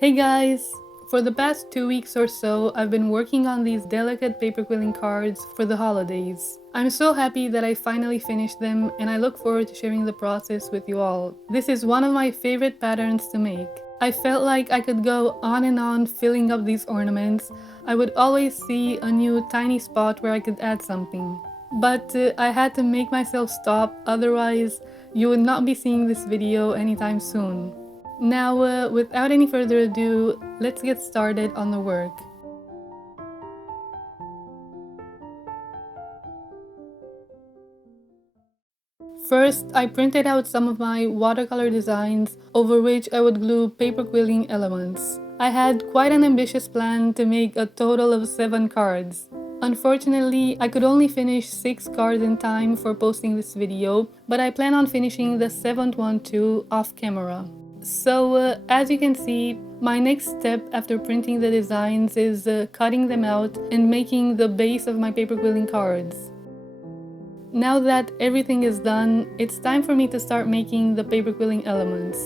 Hey guys! For the past 2 weeks or so, I've been working on these delicate paper quilling cards for the holidays. I'm so happy that I finally finished them and I look forward to sharing the process with you all. This is one of my favorite patterns to make. I felt like I could go on and on filling up these ornaments. I would always see a new tiny spot where I could add something. But I had to make myself stop, otherwise you would not be seeing this video anytime soon. Now, without any further ado, let's get started on the work. First, I printed out some of my watercolor designs over which I would glue paper quilling elements. I had quite an ambitious plan to make a total of 7 cards. Unfortunately, I could only finish 6 cards in time for posting this video, but I plan on finishing the 7th one too off camera. So, as you can see, my next step after printing the designs is cutting them out and making the base of my paper quilling cards. Now that everything is done, it's time for me to start making the paper quilling elements.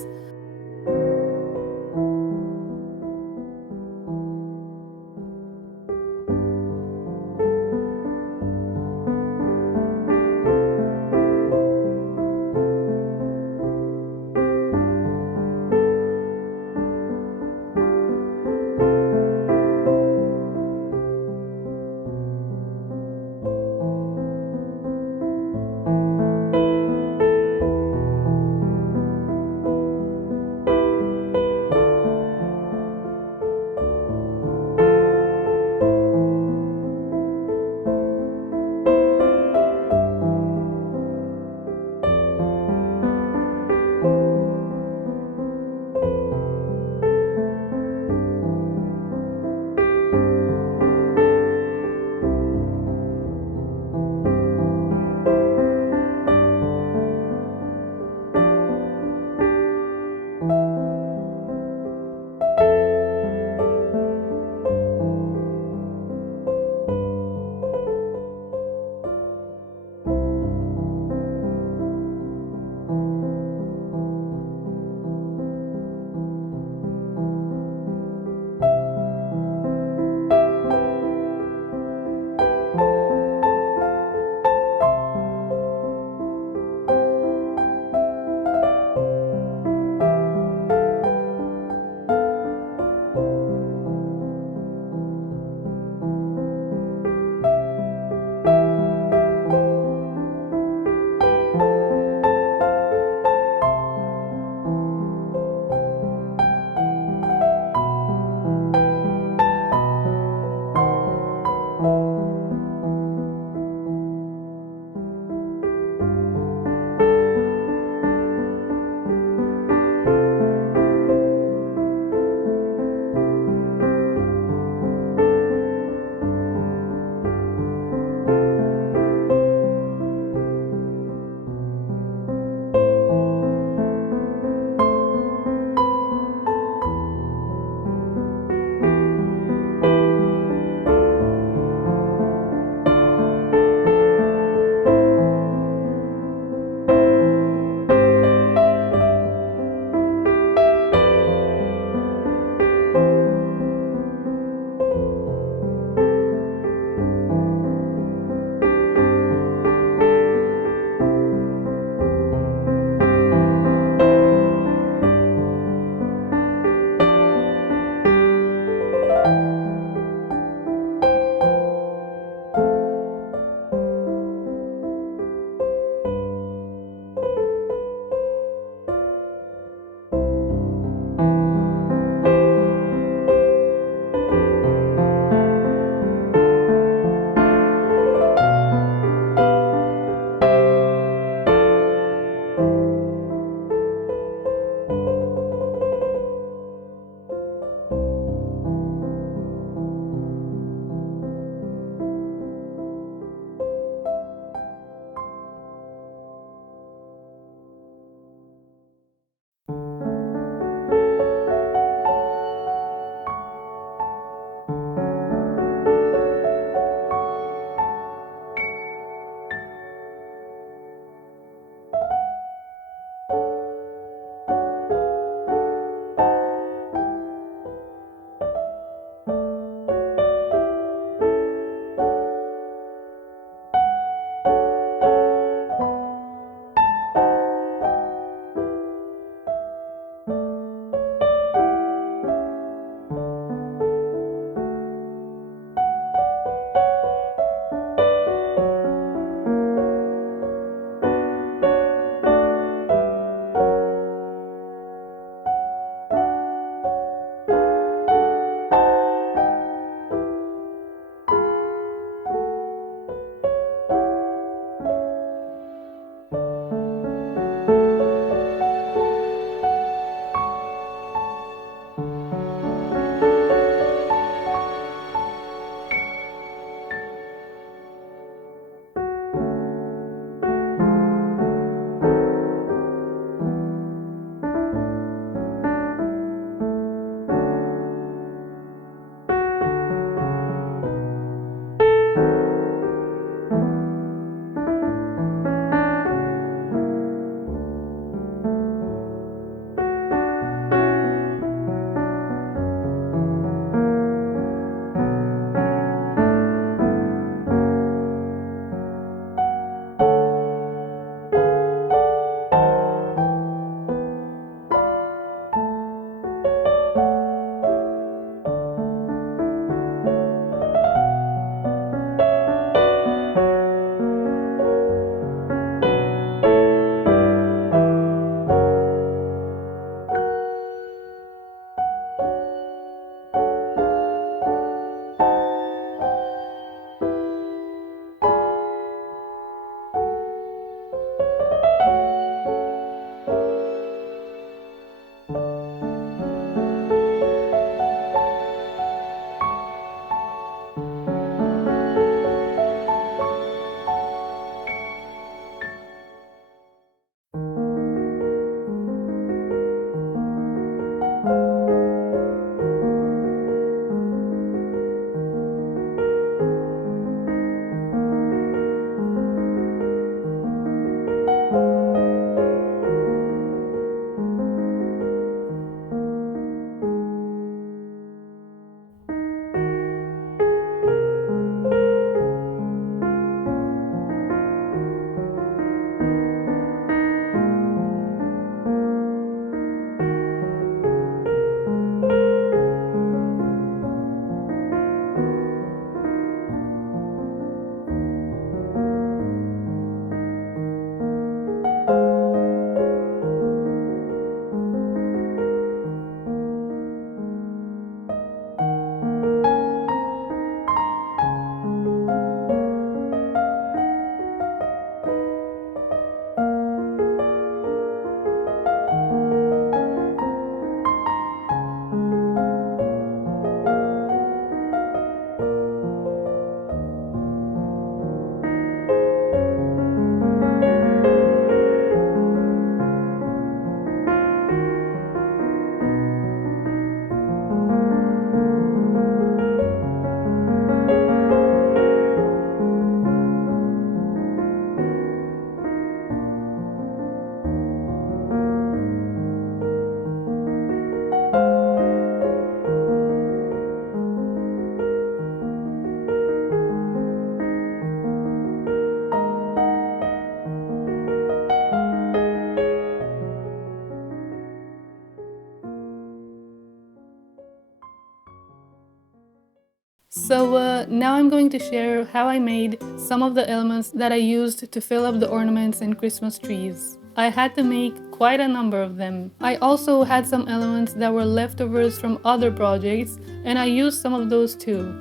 So now I'm going to share how I made some of the elements that I used to fill up the ornaments and Christmas trees. I had to make quite a number of them. I also had some elements that were leftovers from other projects, and I used some of those too.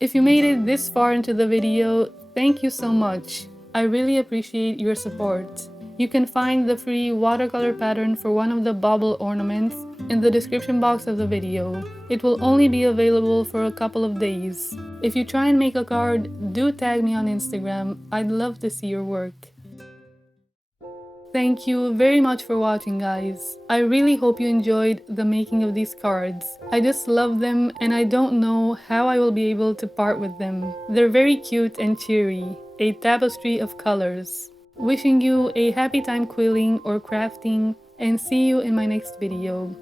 If you made it this far into the video, thank you so much. I really appreciate your support. You can find the free watercolor pattern for one of the bauble ornaments in the description box of the video. It will only be available for a couple of days. If you try and make a card, do tag me on Instagram. I'd love to see your work. Thank you very much for watching, guys. I really hope you enjoyed the making of these cards. I just love them and I don't know how I will be able to part with them. They're very cute and cheery, a tapestry of colors. Wishing you a happy time quilling or crafting, and see you in my next video.